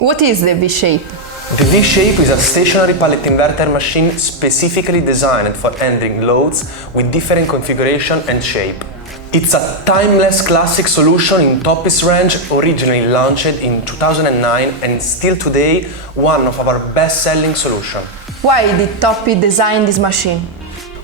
What is the V-shape? The V-shape is a stationary pallet inverter machine specifically designed for handling loads with different configuration and shape. It's a timeless classic solution in Toppy's range, originally launched in 2009 and still today one of our best-selling solutions. Why did Toppy design this machine?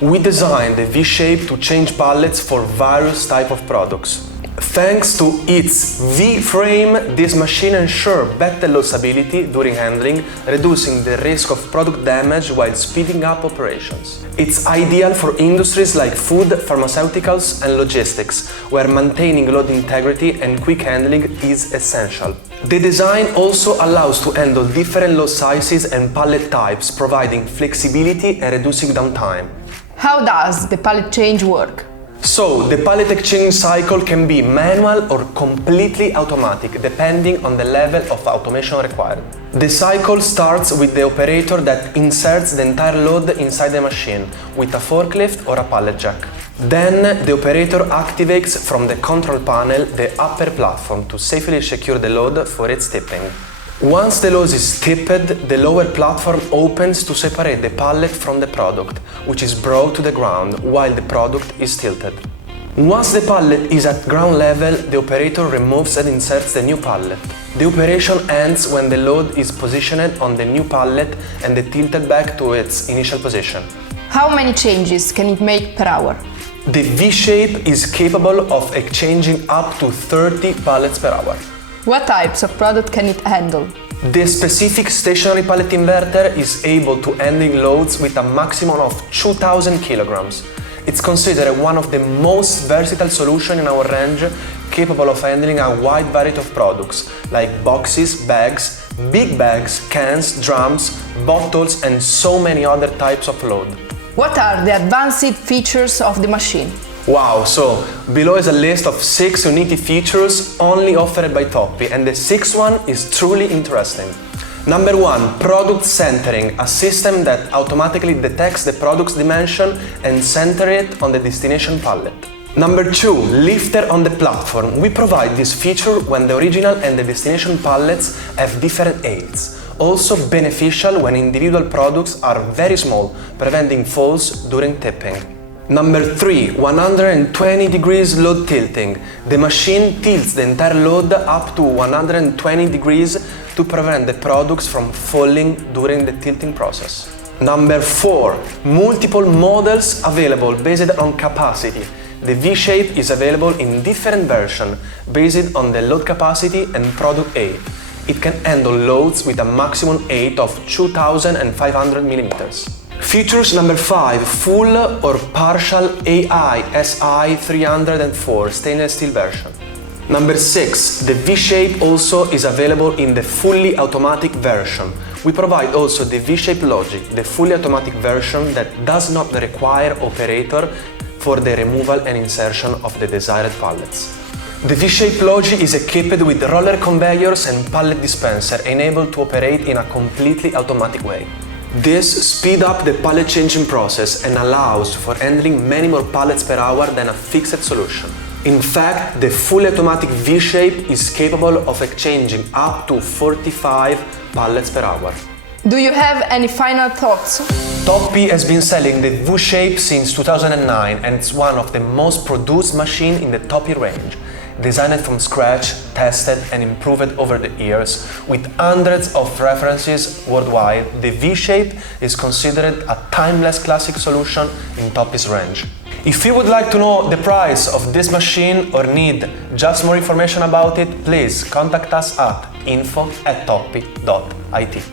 We designed the V-shape to change pallets for various types of products. Thanks to its V-frame, this machine ensures better load stability during handling, reducing the risk of product damage while speeding up operations. It's ideal for industries like food, pharmaceuticals and logistics, where maintaining load integrity and quick handling is essential. The design also allows to handle different load sizes and pallet types, providing flexibility and reducing downtime. How does the pallet change work? So, the pallet exchange cycle can be manual or completely automatic, depending on the level of automation required. The cycle starts with the operator that inserts the entire load inside the machine with a forklift or a pallet jack. Then, the operator activates from the control panel the upper platform to safely secure the load for its tipping. Once the load is tipped, the lower platform opens to separate the pallet from the product, which is brought to the ground while the product is tilted. Once the pallet is at ground level, the operator removes and inserts the new pallet. The operation ends when the load is positioned on the new pallet and tilted back to its initial position. How many changes can it make per hour? The V-shape is capable of exchanging up to 30 pallets per hour. What types of product can it handle? The specific stationary pallet inverter is able to handle loads with a maximum of 2,000 kilograms. It's considered one of the most versatile solutions in our range, capable of handling a wide variety of products like boxes, bags, big bags, cans, drums, bottles and so many other types of load. What are the advanced features of the machine? Wow, so below is a list of 6 unique features only offered by Toppy, and the 6th one is truly interesting. Number 1, product centering, a system that automatically detects the product's dimension and center it on the destination pallet. Number 2, lifter on the platform. We provide this feature when the original and the destination pallets have different heights. Also beneficial when individual products are very small, preventing falls during tipping. Number 3, 120 degrees load tilting. The machine tilts the entire load up to 120 degrees to prevent the products from falling during the tilting process. Number 4, multiple models available based on capacity. The V-shape is available in different versions based on the load capacity and product height. It can handle loads with a maximum height of 2,500 millimeters. Features number 5, full or partial AI SI 304 stainless steel version. Number 6, the V-shape also is available in the fully automatic version. We provide also the V-shape logic, the fully automatic version that does not require operator for the removal and insertion of the desired pallets. The V-shape logic is equipped with roller conveyors and pallet dispenser, enabled to operate in a completely automatic way. This speeds up the pallet changing process and allows for handling many more pallets per hour than a fixed solution. In fact, the fully automatic V-shape is capable of exchanging up to 45 pallets per hour. Do you have any final thoughts? Toppy has been selling the V-shape since 2009 and it's one of the most produced machines in the Toppy range. Designed from scratch, tested and improved over the years, with hundreds of references worldwide, the V-shape is considered a timeless classic solution in Toppy's range. If you would like to know the price of this machine or need just more information about it, please contact us at info@toppy.it.